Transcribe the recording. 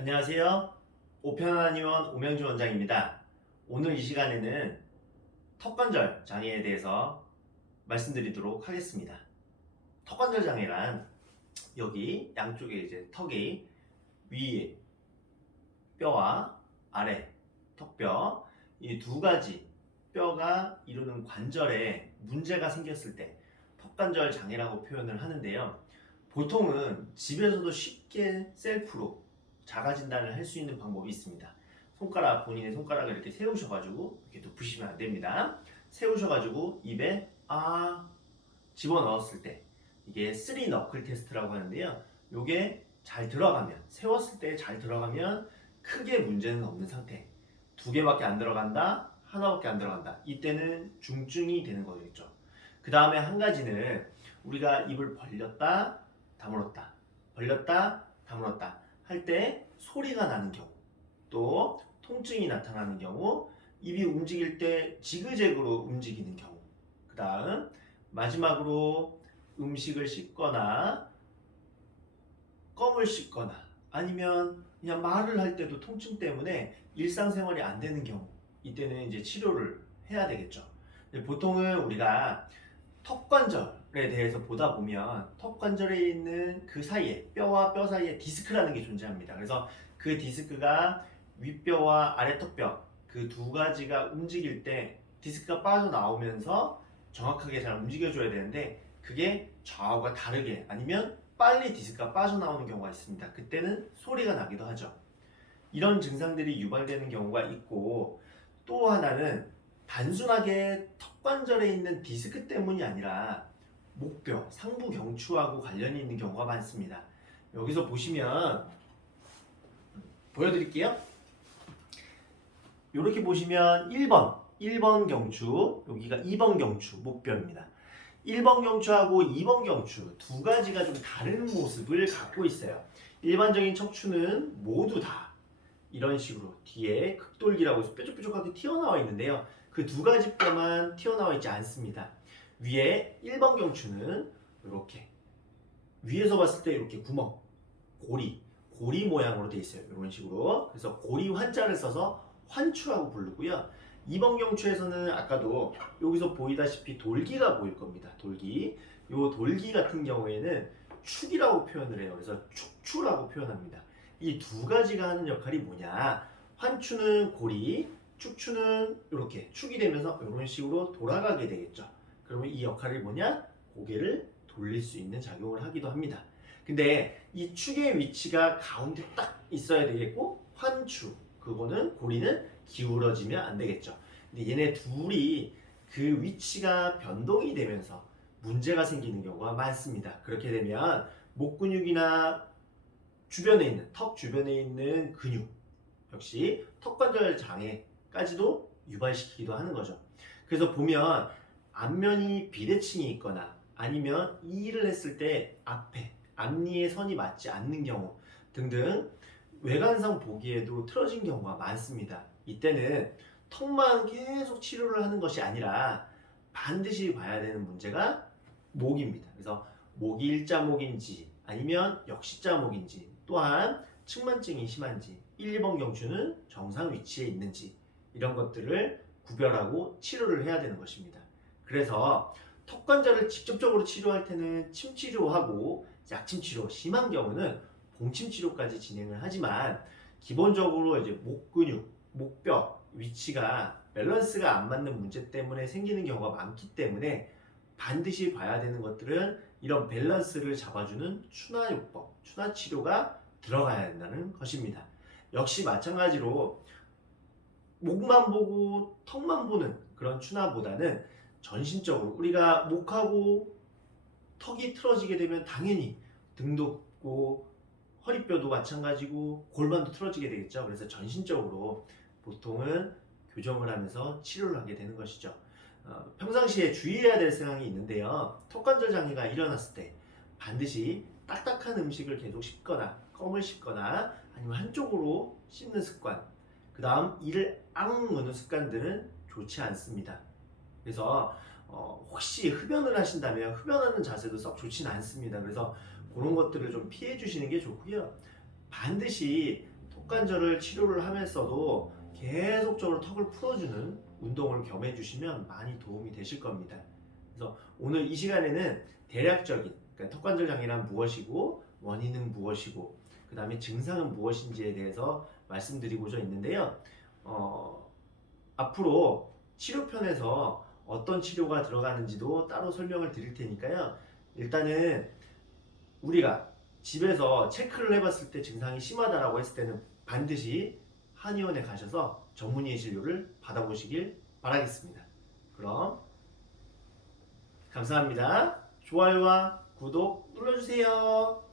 안녕하세요. 오편한의원 오명주 원장입니다. 오늘 이 시간에는 턱관절 장애에 대해서 말씀드리도록 하겠습니다. 턱관절 장애란 여기 양쪽에 이제 턱이 위에 뼈와 아래 턱뼈 이 두 가지 뼈가 이루는 관절에 문제가 생겼을 때 턱관절 장애라고 표현을 하는데요. 보통은 집에서도 쉽게 셀프로 자가 진단을 할 수 있는 방법이 있습니다. 본인의 손가락을 이렇게 세우셔가지고 이렇게 눕히시면 안 됩니다. 세우셔가지고 입에 집어넣었을 때 이게 3너클 테스트라고 하는데요. 이게 잘 들어가면, 세웠을 때 잘 들어가면 크게 문제는 없는 상태. 두 개밖에 안 들어간다, 하나밖에 안 들어간다. 이때는 중증이 되는 거겠죠. 그 다음에 한 가지는 우리가 입을 벌렸다, 다물었다, 벌렸다, 다물었다 할 때 소리가 나는 경우, 또 통증이 나타나는 경우, 입이 움직일 때 지그재그로 움직이는 경우, 그 다음 마지막으로 음식을 씹거나 껌을 씹거나 아니면 그냥 말을 할 때도 통증 때문에 일상생활이 안 되는 경우, 이때는 이제 치료를 해야 되겠죠. 보통은 우리가 턱관절에 대해서 보다 보면 턱관절에 있는 그 사이에 뼈와 뼈 사이에 디스크라는 게 존재합니다. 그래서 그 디스크가 윗뼈와 아래턱뼈 그 두 가지가 움직일 때 디스크가 빠져나오면서 정확하게 잘 움직여줘야 되는데 그게 좌우가 다르게 아니면 빨리 디스크가 빠져나오는 경우가 있습니다. 그때는 소리가 나기도 하죠. 이런 증상들이 유발되는 경우가 있고, 또 하나는 단순하게 턱관절에 있는 디스크 때문이 아니라 목뼈, 상부 경추하고 관련이 있는 경우가 많습니다. 여기서 보시면 보여드릴게요. 이렇게 보시면 1번 경추, 여기가 2번 경추, 목뼈입니다. 1번 경추하고 2번 경추 두 가지가 좀 다른 모습을 갖고 있어요. 일반적인 척추는 모두 다 이런 식으로 뒤에 극돌기라고 해서 뾰족뾰족하게 튀어나와 있는데요. 그 두 가지 뼈만 튀어나와 있지 않습니다. 위에 1번 경추는 이렇게 위에서 봤을 때 이렇게 구멍, 고리 모양으로 되어 있어요. 이런 식으로. 그래서 고리 환자를 써서 환추라고 부르고요. 2번 경추에서는 아까도 여기서 보이다시피 돌기가 보일 겁니다. 돌기. 이 돌기 같은 경우에는 축이라고 표현을 해요. 그래서 축추라고 표현합니다. 이 두 가지가 하는 역할이 뭐냐? 환추는 고리, 축추는 이렇게 축이 되면서 이런 식으로 돌아가게 되겠죠. 그러면 이 역할이 뭐냐? 고개를 돌릴 수 있는 작용을 하기도 합니다. 근데 이 축의 위치가 가운데 딱 있어야 되겠고, 환추, 그거는 고리는 기울어지면 안 되겠죠. 근데 얘네 둘이 그 위치가 변동이 되면서 문제가 생기는 경우가 많습니다. 그렇게 되면 목 근육이나 주변에 있는 턱 주변에 있는 근육 역시 턱관절 장애까지도 유발시키기도 하는 거죠. 그래서 보면 앞면이 비대칭이 있거나 아니면 이 일을 했을 때 앞에 앞니의 선이 맞지 않는 경우 등등 외관상 보기에도 틀어진 경우가 많습니다. 이때는 턱만 계속 치료를 하는 것이 아니라 반드시 봐야 되는 문제가 목입니다. 그래서 목이 일자목인지 아니면 역시자목인지, 또한 측만증이 심한지, 1, 2번 경추는 정상 위치에 있는지, 이런 것들을 구별하고 치료를 해야 되는 것입니다. 그래서 턱관절을 직접적으로 치료할 때는 침치료하고 약침치료, 심한 경우는 봉침치료까지 진행을 하지만, 기본적으로 이제 목 근육, 목뼈 위치가 밸런스가 안 맞는 문제 때문에 생기는 경우가 많기 때문에 반드시 봐야 되는 것들은 이런 밸런스를 잡아주는 추나요법, 추나치료가 들어가야 된다는 것입니다. 역시 마찬가지로 목만 보고 턱만 보는 그런 추나보다는 전신적으로 우리가 목하고 턱이 틀어지게 되면 당연히 등도 고 허리뼈도 마찬가지고 골반도 틀어지게 되겠죠. 그래서 전신적으로 보통은 교정을 하면서 치료를 하게 되는 것이죠. 평상시에 주의해야 될 사항이 있는데요. 턱관절 장애가 일어났을 때 반드시 딱딱한 음식을 계속 씹거나 껌을 씹거나 아니면 한쪽으로 씹는 습관, 그 다음 이를 악무는 습관들은 좋지 않습니다. 그래서 혹시 흡연을 하신다면 흡연하는 자세도 썩 좋지는 않습니다. 그래서 그런 것들을 좀 피해 주시는 게 좋고요. 반드시 턱관절을 치료를 하면서도 계속적으로 턱을 풀어주는 운동을 겸해 주시면 많이 도움이 되실 겁니다. 그래서 오늘 이 시간에는 대략적인 그러니까 턱관절 장애란 무엇이고 원인은 무엇이고 그 다음에 증상은 무엇인지에 대해서 말씀드리고자 있는데요. 앞으로 치료편에서 어떤 치료가 들어가는지도 따로 설명을 드릴 테니까요. 일단은 우리가 집에서 체크를 해봤을 때 증상이 심하다라고 했을 때는 반드시 한의원에 가셔서 전문의의 진료를 받아보시길 바라겠습니다. 그럼 감사합니다. 좋아요와 구독 눌러주세요.